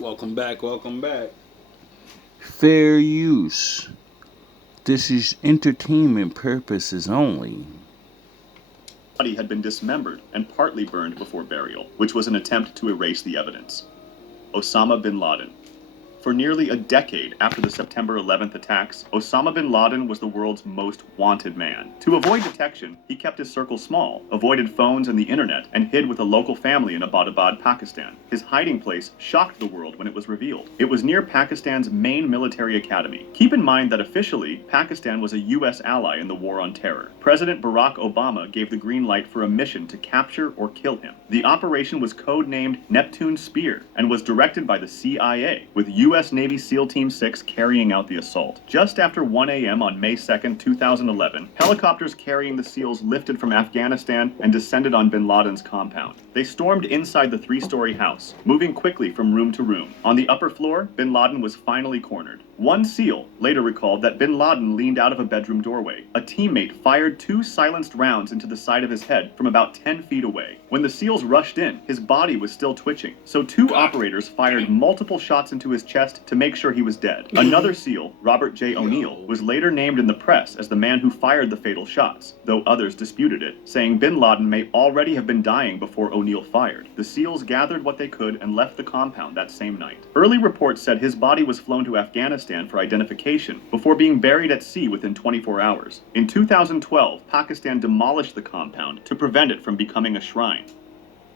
Welcome back, welcome back. Fair use. This is entertainment purposes only. Body had been dismembered and partly burned before burial, which was an attempt to erase the evidence. Osama bin Laden. For nearly a decade after the September 11th attacks, Osama bin Laden was the world's most wanted man. To avoid detection, he kept his circle small, avoided phones and the internet, and hid with a local family in Abbottabad, Pakistan. His hiding place shocked the world when it was revealed. It was near Pakistan's main military academy. Keep in mind that officially, Pakistan was a U.S. ally in the war on terror. President Barack Obama gave the green light for a mission to capture or kill him. The operation was codenamed Neptune Spear and was directed by the CIA, with U.S. Navy SEAL Team 6 carrying out the assault. Just after 1 a.m. on May 2, 2011, helicopters carrying the SEALs lifted from Afghanistan and descended on bin Laden's compound. They stormed inside the three-story house, moving quickly from room to room. On the upper floor, bin Laden was finally cornered. One SEAL later recalled that bin Laden leaned out of a bedroom doorway. A teammate fired 2 silenced rounds into the side of his head from about 10 feet away. When the SEALs rushed in, his body was still twitching, so 2 operators fired multiple shots into his chest to make sure he was dead. Another SEAL, Robert J. O'Neill, was later named in the press as the man who fired the fatal shots, though others disputed it, saying bin Laden may already have been dying before O'Neill fired. The SEALs gathered what they could and left the compound that same night. Early reports said his body was flown to Afghanistan for identification before being buried at sea within 24 hours. In 2012, Pakistan demolished the compound to prevent it from becoming a shrine.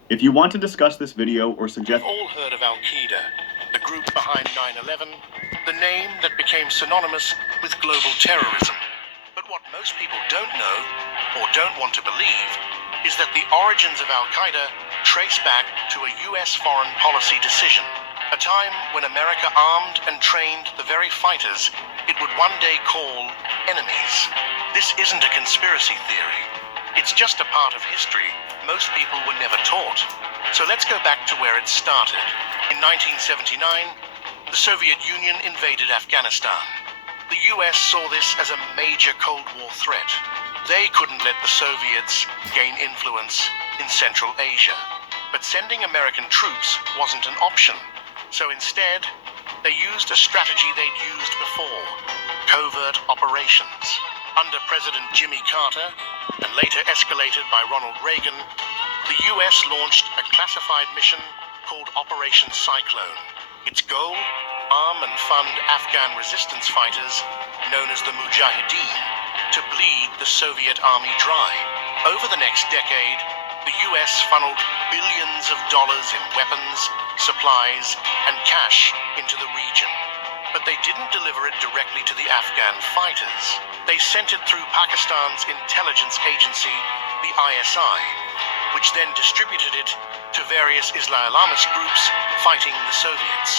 If you want to discuss this video or suggest— We've all heard of Al-Qaeda, the group behind 9/11, the name that became synonymous with global terrorism. But what most people don't know, or don't want to believe, is that the origins of Al-Qaeda trace back to a US foreign policy decision. A time when America armed and trained the very fighters it would one day call enemies. This isn't a conspiracy theory. It's just a part of history most people were never taught. So let's go back to where it started. In 1979, the Soviet Union invaded Afghanistan. The US saw this as a major Cold War threat. They couldn't let the Soviets gain influence in Central Asia. But sending American troops wasn't an option. So instead, they used a strategy they'd used before: covert operations. Under President Jimmy Carter, and later escalated by Ronald Reagan, the US launched a classified mission called Operation Cyclone. Its goal? Arm and fund Afghan resistance fighters, known as the Mujahideen, to bleed the Soviet army dry. Over the next decade, the US funneled billions of dollars in weapons, supplies, and cash into the region. But they didn't deliver it directly to the Afghan fighters. They sent it through Pakistan's intelligence agency, the ISI, which then distributed it to various Islamist groups fighting the Soviets.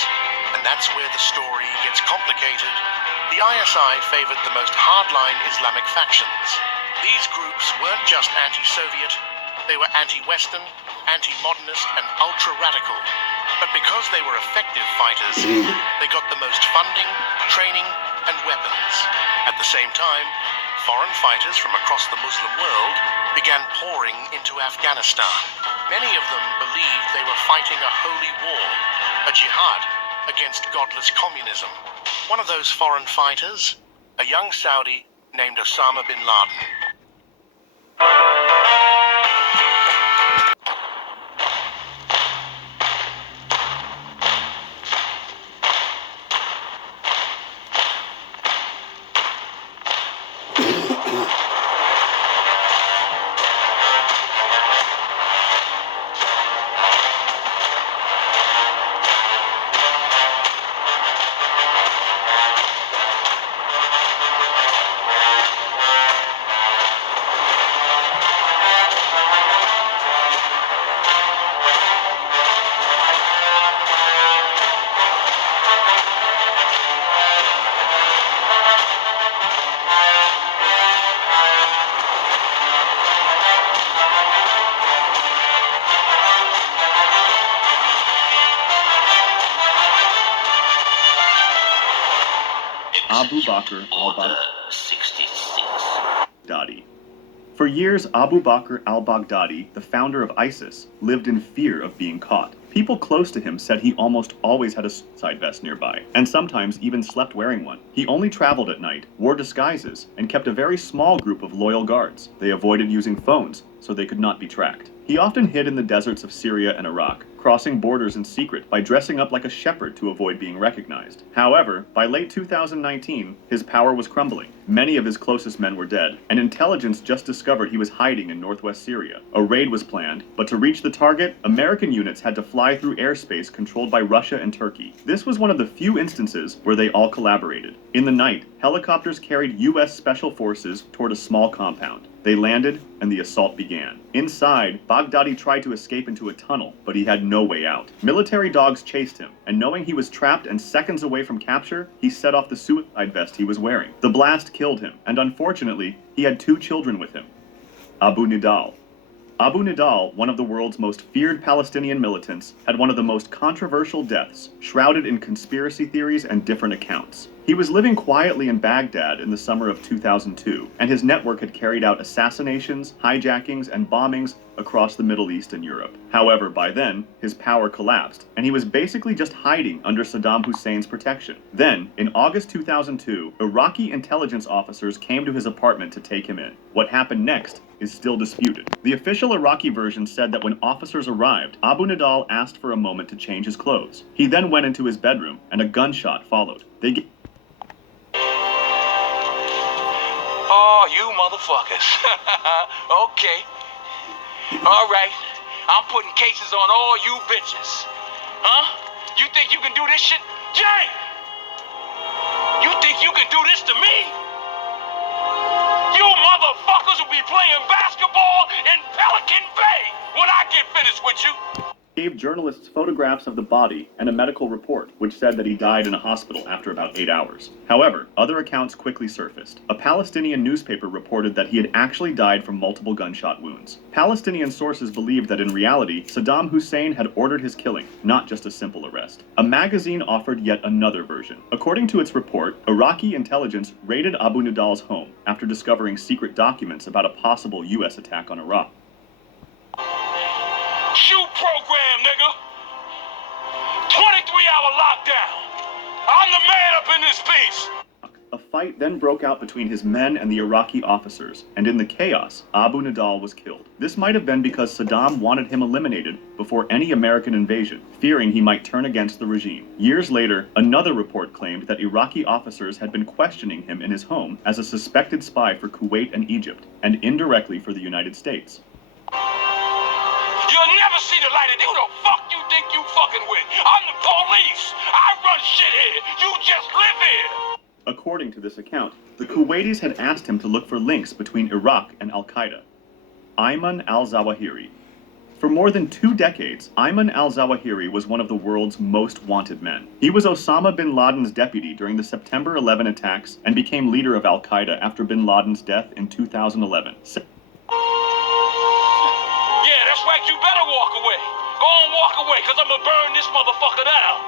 And that's where the story gets complicated. The ISI favored the most hardline Islamic factions. These groups weren't just anti-Soviet, they were anti-Western, anti-modernist, and ultra-radical. But because they were effective fighters, they got the most funding, training, and weapons. At the same time, foreign fighters from across the Muslim world began pouring into Afghanistan. Many of them believed they were fighting a holy war, a jihad against godless communism. One of those foreign fighters, a young Saudi named Osama bin Laden. Abu Bakr al-Baghdadi. For years, Abu Bakr al-Baghdadi, the founder of ISIS, lived in fear of being caught. People close to him said he almost always had a suicide vest nearby, and sometimes even slept wearing one. He only traveled at night, wore disguises, and kept a very small group of loyal guards. They avoided using phones, so they could not be tracked. He often hid in the deserts of Syria and Iraq, crossing borders in secret by dressing up like a shepherd to avoid being recognized. However, by late 2019, his power was crumbling. Many of his closest men were dead, and intelligence just discovered he was hiding in northwest Syria. A raid was planned, but to reach the target, American units had to fly through airspace controlled by Russia and Turkey. This was one of the few instances where they all collaborated. In the night, helicopters carried U.S. Special Forces toward a small compound. They landed, and the assault began. Inside, Baghdadi tried to escape into a tunnel, but he had no way out. Military dogs chased him, and knowing he was trapped and seconds away from capture, he set off the suicide vest he was wearing. The blast killed him, and unfortunately, he had 2 children with him. Abu Nidal. Abu Nidal, one of the world's most feared Palestinian militants, had one of the most controversial deaths, shrouded in conspiracy theories and different accounts. He was living quietly in Baghdad in the summer of 2002, and his network had carried out assassinations, hijackings, and bombings across the Middle East and Europe. However, by then, his power collapsed, and he was basically just hiding under Saddam Hussein's protection. Then, in August 2002, Iraqi intelligence officers came to his apartment to take him in. What happened next is still disputed. The official Iraqi version said that when officers arrived, Abu Nidal asked for a moment to change his clothes. He then went into his bedroom, and a gunshot followed. Oh, you motherfuckers. Okay. All right. I'm putting cases on all you bitches. Huh? You think you can do this shit? Jay! You think you can do this to me? You motherfuckers will be playing basketball in Pelican Bay when I get finished with you. Gave journalists photographs of the body and a medical report, which said that he died in a hospital after about 8 hours. However, other accounts quickly surfaced. A Palestinian newspaper reported that he had actually died from multiple gunshot wounds. Palestinian sources believed that in reality, Saddam Hussein had ordered his killing, not just a simple arrest. A magazine offered yet another version. According to its report, Iraqi intelligence raided Abu Nidal's home after discovering secret documents about a possible U.S. attack on Iraq. Shoot program, nigga. 23-hour lockdown. I'm the man up in this piece. A fight then broke out between his men and the Iraqi officers, and in the chaos, Abu Nidal was killed. This might have been because Saddam wanted him eliminated before any American invasion, fearing he might turn against the regime. Years later, another report claimed that Iraqi officers had been questioning him in his home as a suspected spy for Kuwait and Egypt, and indirectly for the United States. You'll never see the light of who the fuck you think you fucking with. I'm the police. I run shit here. You just live here. According to this account, the Kuwaitis had asked him to look for links between Iraq and Al-Qaeda. Ayman al-Zawahiri. For more than 2 decades, Ayman al-Zawahiri was one of the world's most wanted men. He was Osama bin Laden's deputy during the September 11 attacks and became leader of Al-Qaeda after bin Laden's death in 2011. Yeah, that's right, you better walk away. Go on, walk away, because I'm going to burn this motherfucker down.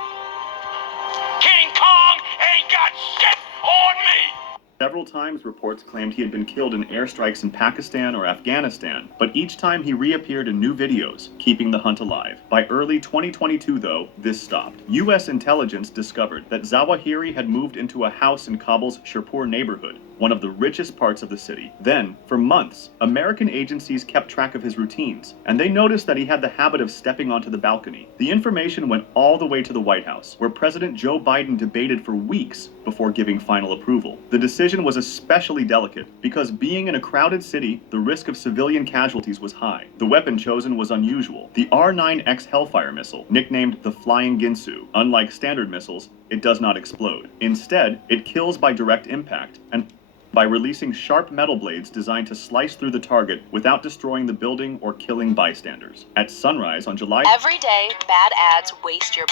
King Kong ain't got shit on me. Several times reports claimed he had been killed in airstrikes in Pakistan or Afghanistan, but each time he reappeared in new videos, keeping the hunt alive. By early 2022, though, this stopped. U.S. intelligence discovered that Zawahiri had moved into a house in Kabul's Sherpur neighborhood, one of the richest parts of the city. Then, for months, American agencies kept track of his routines, and they noticed that he had the habit of stepping onto the balcony. The information went all the way to the White House, where President Joe Biden debated for weeks before giving final approval. The decision was especially delicate, because being in a crowded city, the risk of civilian casualties was high. The weapon chosen was unusual, the R-9X Hellfire missile, nicknamed the Flying Ginsu. Unlike standard missiles, it does not explode. Instead, it kills by direct impact, and by releasing sharp metal blades designed to slice through the target without destroying the building or killing bystanders. At sunrise on July... Every day, bad ads waste your...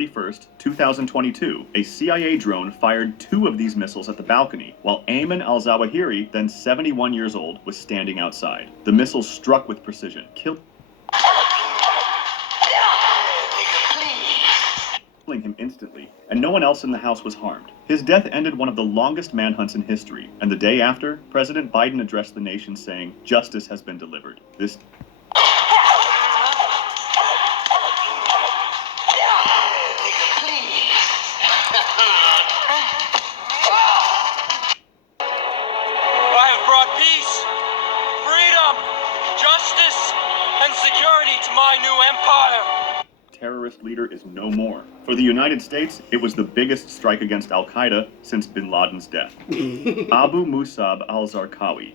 31st, 2022, a CIA drone fired 2 of these missiles at the balcony, while Ayman al-Zawahiri, then 71 years old, was standing outside. The missiles struck with precision, killing him instantly, and no one else in the house was harmed. His death ended one of the longest manhunts in history, and the day after, President Biden addressed the nation saying, "Justice has been delivered." This I have brought peace, freedom, justice, and security to my new empire. terrorist leader is no more. For the United States, it was the biggest strike against al-Qaeda since bin Laden's death. Abu Musab al-Zarqawi.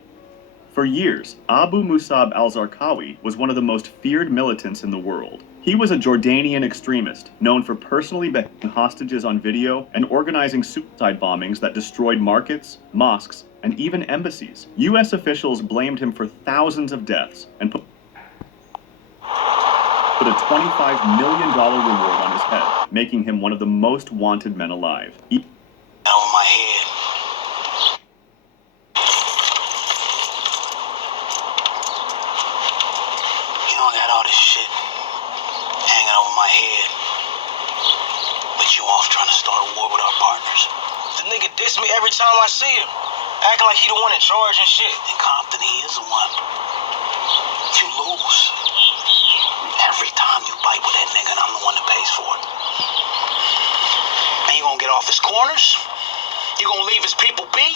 For years, Abu Musab al-Zarqawi was one of the most feared militants in the world. He was a Jordanian extremist, known for personally beheading hostages on video and organizing suicide bombings that destroyed markets, mosques, and even embassies. U.S. officials blamed him for thousands of deaths and put a $25 million reward on his head, making him one of the most wanted men alive. Over my head. You know, I got all this shit hanging over my head, but you off trying to start a war with our partners. The nigga diss me every time I see him, acting like he the one in charge and shit. In Compton, he is the one. You lose. Every time you bite with that nigga, and I'm the one that pays for it. And you gonna get off his corners? You gonna leave his people be?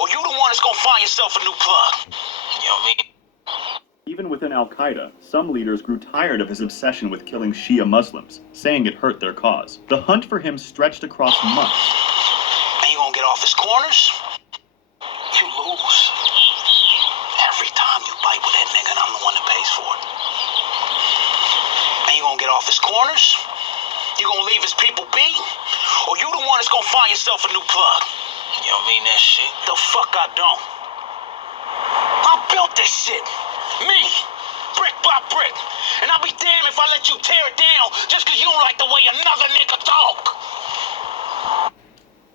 Or you the one that's gonna find yourself a new plug? You know what I mean? Even within al-Qaeda, some leaders grew tired of his obsession with killing Shia Muslims, saying it hurt their cause. The hunt for him stretched across months. And you gonna get off his corners? You lose. Every time you bite with that nigga, and I'm the one that pays for it. And you gonna get off his corners? You gonna leave his people be? Or you the one that's gonna find yourself a new plug? You don't mean that shit? The fuck I don't. I built this shit. Me. Brick by brick. And I'll be damned if I let you tear it down just because you don't like the way another nigga talk.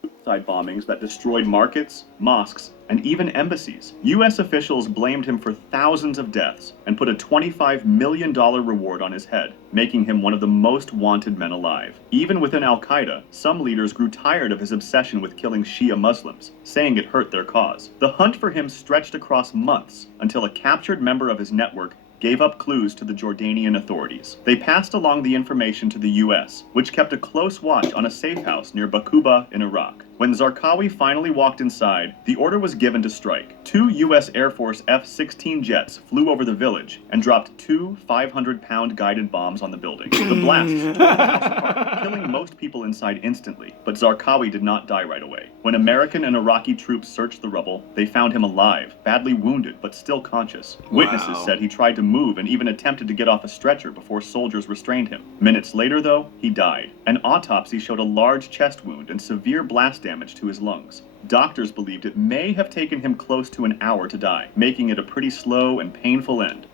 Suicide bombings that destroyed markets, mosques, and even embassies. U.S. officials blamed him for thousands of deaths and put a $25 million reward on his head, making him one of the most wanted men alive. Even within al-Qaeda, some leaders grew tired of his obsession with killing Shia Muslims, saying it hurt their cause. The hunt for him stretched across months until a captured member of his network gave up clues to the Jordanian authorities. They passed along the information to the U.S., which kept a close watch on a safe house near Bakuba in Iraq. When Zarqawi finally walked inside, the order was given to strike. 2 U.S. Air Force F-16 jets flew over the village and dropped 2 500-pound guided bombs on the building. The blast tore the house apart, killing most people inside instantly, but Zarqawi did not die right away. When American and Iraqi troops searched the rubble, they found him alive, badly wounded, but still conscious. Witnesses said he tried to move and even attempted to get off a stretcher before soldiers restrained him. Minutes later, though, he died. An autopsy showed a large chest wound and severe blast damage to his lungs. Doctors believed it may have taken him close to an hour to die, making it a pretty slow and painful end.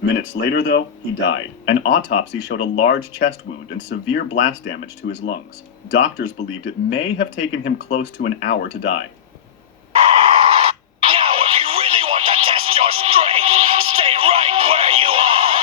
Minutes later, though, he died. An autopsy showed a large chest wound and severe blast damage to his lungs. Doctors believed it may have taken him close to an hour to die. Now, if you really want to test your strength, stay right where you are.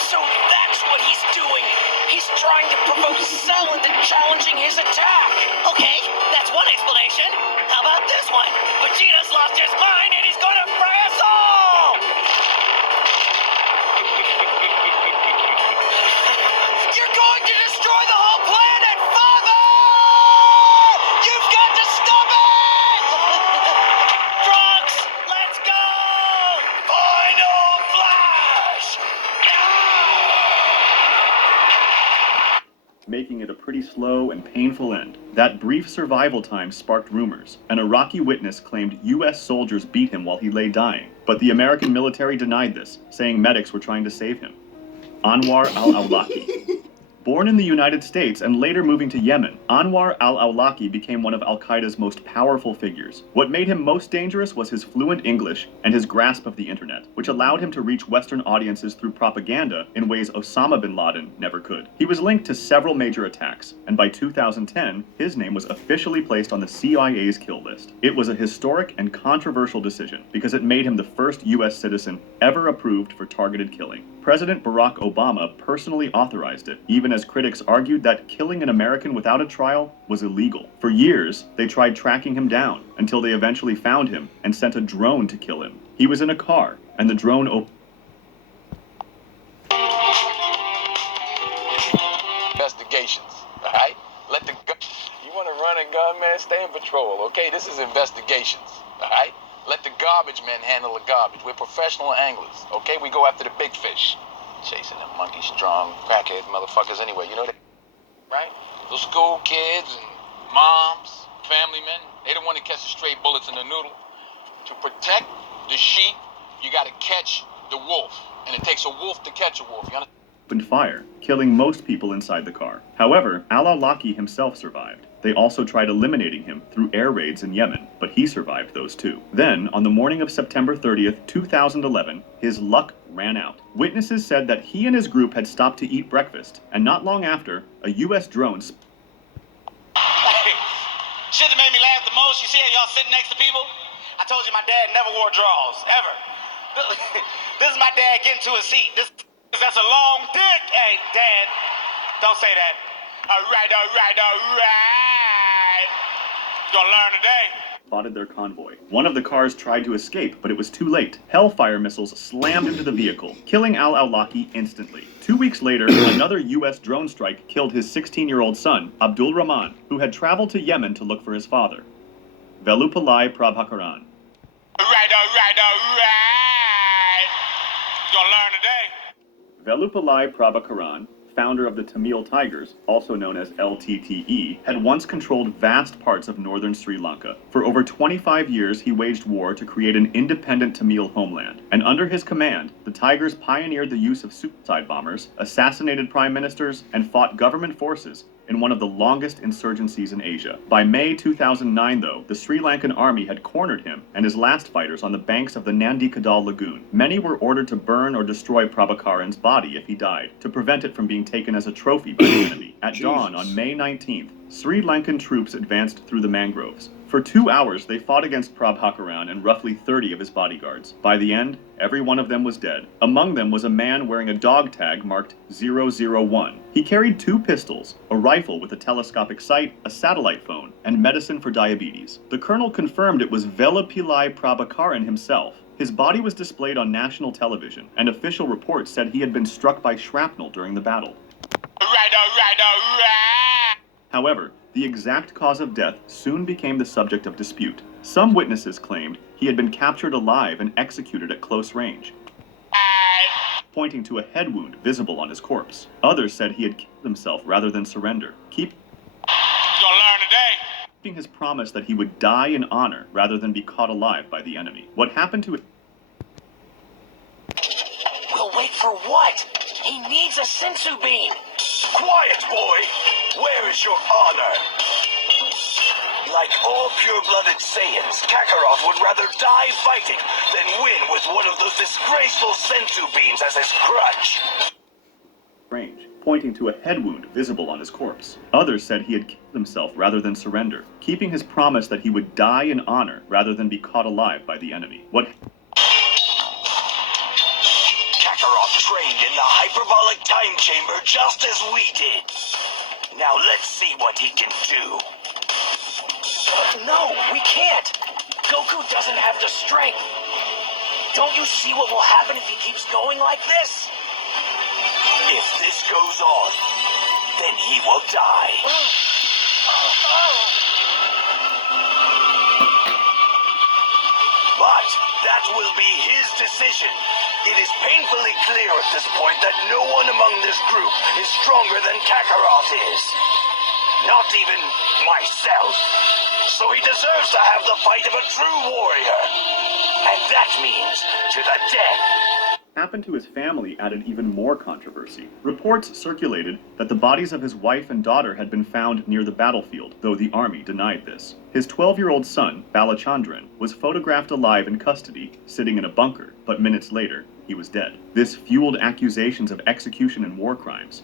So that's what he's doing. He's trying to provoke Cell into challenging his attack. Okay, that's one explanation. How about this one? Vegeta's lost his mind and he's gonna fry us all! You're going to destroy the whole planet, Father! You've got to stop it! Drugs, let's go! Final flash! Making it a pretty slow and painful end. That brief survival time sparked rumors. An Iraqi witness claimed U.S. soldiers beat him while he lay dying, but the American military denied this, saying medics were trying to save him. Anwar al-Awlaki. Born in the United States and later moving to Yemen, Anwar al-Awlaki became one of al-Qaeda's most powerful figures. What made him most dangerous was his fluent English and his grasp of the internet, which allowed him to reach Western audiences through propaganda in ways Osama bin Laden never could. He was linked to several major attacks, and by 2010, his name was officially placed on the CIA's kill list. It was a historic and controversial decision because it made him the first U.S. citizen ever approved for targeted killing. President Barack Obama personally authorized it, even as critics argued that killing an American without a trial was illegal. For years, they tried tracking him down until they eventually found him and sent a drone to kill him. He was in a car, and the drone Investigations, all right? You want to run and gun, man? Stay in patrol, okay? This is investigations, all right? Let the garbage men handle the garbage. We're professional anglers, okay? We go after the big fish. Chasing them monkey strong, crackhead motherfuckers anyway, you know that, right? Those school kids and moms, family men, they don't want to catch the stray bullets in the noodle. To protect the sheep, you got to catch the wolf. And it takes a wolf to catch a wolf, you understand? opened fire, killing most people inside the car. However, al-Awlaki himself survived. They also tried eliminating him through air raids in Yemen, but he survived those too. Then, on the morning of September 30th, 2011, his luck ran out. Witnesses said that he and his group had stopped to eat breakfast, and not long after, a U.S. drone Shit that made me laugh the most, you see how y'all sitting next to people? I told you my dad never wore drawers, ever. This is my dad getting to his seat. That's a long dick. Hey, Dad, don't say that. All right. You're gonna learn today. Spotted their convoy. One of the cars tried to escape, but it was too late. Hellfire missiles slammed into the vehicle, killing al-Awlaki instantly. 2 weeks later, another U.S. drone strike killed his 16-year-old son, Abdul Rahman, who had traveled to Yemen to look for his father. Velupillai Prabhakaran. All right. You're gonna learn today. Velupillai Prabhakaran, founder of the Tamil Tigers, also known as LTTE, had once controlled vast parts of northern Sri Lanka. For over 25 years, he waged war to create an independent Tamil homeland. And under his command, the Tigers pioneered the use of suicide bombers, assassinated prime ministers, and fought government forces in one of the longest insurgencies in Asia. By May 2009, though, the Sri Lankan army had cornered him and his last fighters on the banks of the Nandikadal Lagoon. Many were ordered to burn or destroy Prabhakaran's body if he died, to prevent it from being taken as a trophy by the enemy. At dawn on May 19th, Sri Lankan troops advanced through the mangroves. For 2 hours, they fought against Prabhakaran and roughly 30 of his bodyguards. By the end, every one of them was dead. Among them was a man wearing a dog tag marked 001. He carried 2 pistols, a rifle with a telescopic sight, a satellite phone, and medicine for diabetes. The colonel confirmed it was Velupillai Prabhakaran himself. His body was displayed on national television, and official reports said he had been struck by shrapnel during the battle. All right. However, the exact cause of death soon became the subject of dispute. Some witnesses claimed he had been captured alive and executed at close range, pointing to a head wound visible on his corpse. Others said he had killed himself rather than surrender, keeping his promise that he would die in honor rather than be caught alive by the enemy. What happened to it? We'll wait for what? He needs a sensu bean. Quiet, boy! Where is your honor? Like all pure-blooded Saiyans, Kakarot would rather die fighting than win with one of those disgraceful sensu beans as his crutch. Range, pointing to a head wound visible on his corpse. Others said he had killed himself rather than surrender, keeping his promise that he would die in honor rather than be caught alive by the enemy. Kakarot trained in the hyperbolic time chamber just as we did. Now let's see what he can do. No, we can't. Goku doesn't have the strength. Don't you see what will happen if he keeps going like this? If this goes on, then he will die. But that will be his decision. It is painfully clear at this point that no one among this group is stronger than Kakarot is. Not even myself. So he deserves to have the fight of a true warrior. And that means to the death. happened to his family added even more controversy. Reports circulated that the bodies of his wife and daughter had been found near the battlefield, though the army denied this. His 12-year-old son, Balachandran, was photographed alive in custody, sitting in a bunker, but minutes later, he was dead. This fueled accusations of execution and war crimes.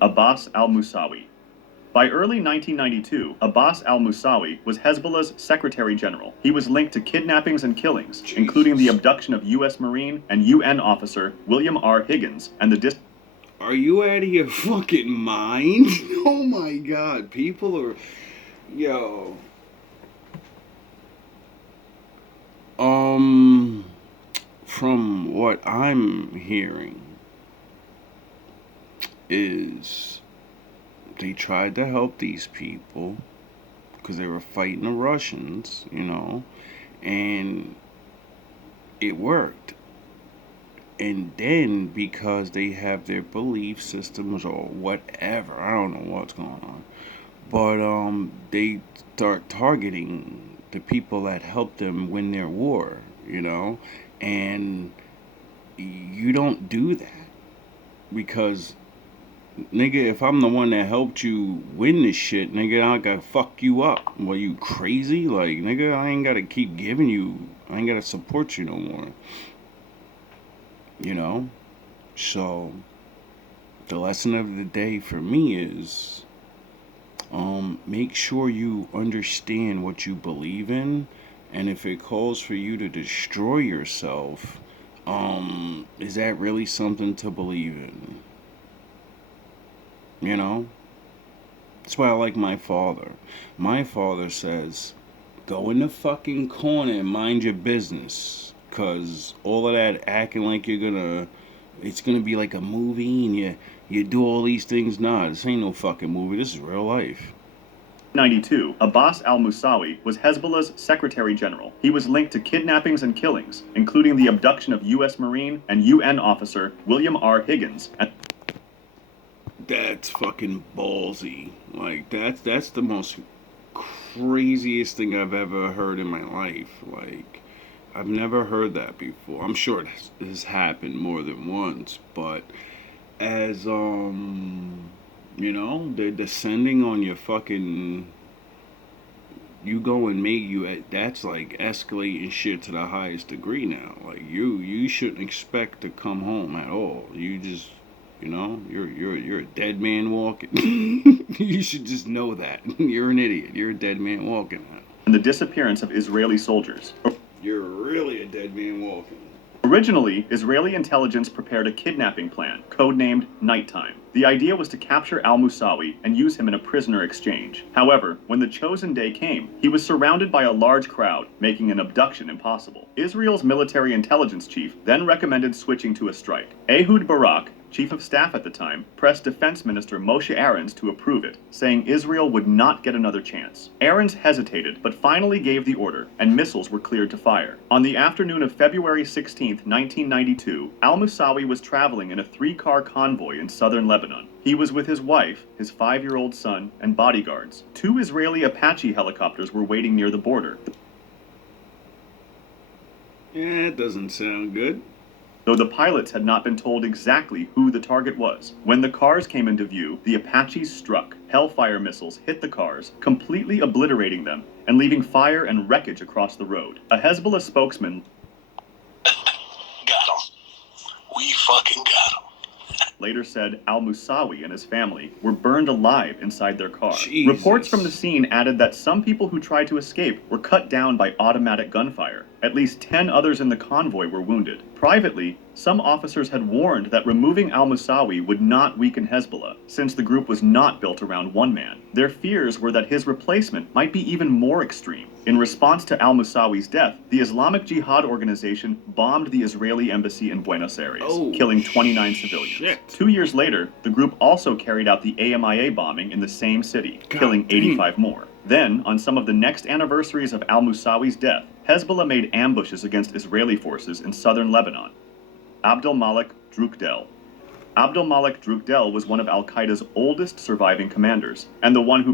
Abbas al-Musawi. By early 1992, Abbas al-Musawi was Hezbollah's Secretary General. He was linked to kidnappings and killings, including the abduction of U.S. Marine and UN officer William R. Higgins and the Are you out of your fucking mind? Oh my god, people are... Yo. From what I'm hearing is they tried to help these people because they were fighting the Russians, you know, and it worked. And then because they have their belief systems or whatever, I don't know what's going on, but they start targeting the people that helped them win their war, you know, and you don't do that because, nigga, if I'm the one that helped you win this shit, nigga, I gotta fuck you up. Well, you crazy? Like, nigga, I ain't gotta keep giving you, I ain't gotta support you no more. You know? So, the lesson of the day for me is, make sure you understand what you believe in, and if it calls for you to destroy yourself, is that really something to believe in? You know? That's why I like my father. My father says, go in the fucking corner and mind your business. Because all of that acting like you're gonna... It's gonna be like a movie and you do all these things. Nah, this ain't no fucking movie. This is real life. 1992, Abbas al-Musawi was Hezbollah's Secretary General. He was linked to kidnappings and killings, including the abduction of U.S. Marine and UN officer William R. Higgins. That's fucking ballsy. Like, that's the most craziest thing I've ever heard in my life. Like, I've never heard that before. I'm sure it has happened more than once, but as, you know, they're descending on your fucking... You go and make you... That's like escalating shit to the highest degree now. Like, you shouldn't expect to come home at all. You just... You know, you're a dead man walking. You should just know that. You're an idiot. You're a dead man walking. And the disappearance of Israeli soldiers. You're really a dead man walking. Originally, Israeli intelligence prepared a kidnapping plan, codenamed Nighttime. The idea was to capture al-Musawi and use him in a prisoner exchange. However, when the chosen day came, he was surrounded by a large crowd, making an abduction impossible. Israel's military intelligence chief then recommended switching to a strike. Ehud Barak, chief of staff at the time, pressed Defense Minister Moshe Aarons to approve it, saying Israel would not get another chance. Aarons hesitated, but finally gave the order, and missiles were cleared to fire. On the afternoon of February 16, 1992, al-Musawi was traveling in a 3-car convoy in southern Lebanon. He was with his wife, his 5-year-old son, and bodyguards. 2 Israeli Apache helicopters were waiting near the border. Yeah, it doesn't sound good. Though the pilots had not been told exactly who the target was. When the cars came into view, the Apaches struck. Hellfire missiles hit the cars, completely obliterating them and leaving fire and wreckage across the road. A Hezbollah spokesman Got him. We fucking got him. later said al-Musawi and his family were burned alive inside their car. Jesus. Reports from the scene added that some people who tried to escape were cut down by automatic gunfire. At least 10 others in the convoy were wounded. Privately, some officers had warned that removing al-Musawi would not weaken Hezbollah, since the group was not built around one man. Their fears were that his replacement might be even more extreme. In response to al-Musawi's death, the Islamic Jihad organization bombed the Israeli embassy in Buenos Aires, killing 29 civilians. Shit. 2 years later, the group also carried out the AMIA bombing in the same city, killing 85 more. Then, on some of the next anniversaries of al-Musawi's death, Hezbollah made ambushes against Israeli forces in southern Lebanon. Abdel Malik Drukdel. Abdel Malik Drukdel was one of al-Qaeda's oldest surviving commanders, and the one who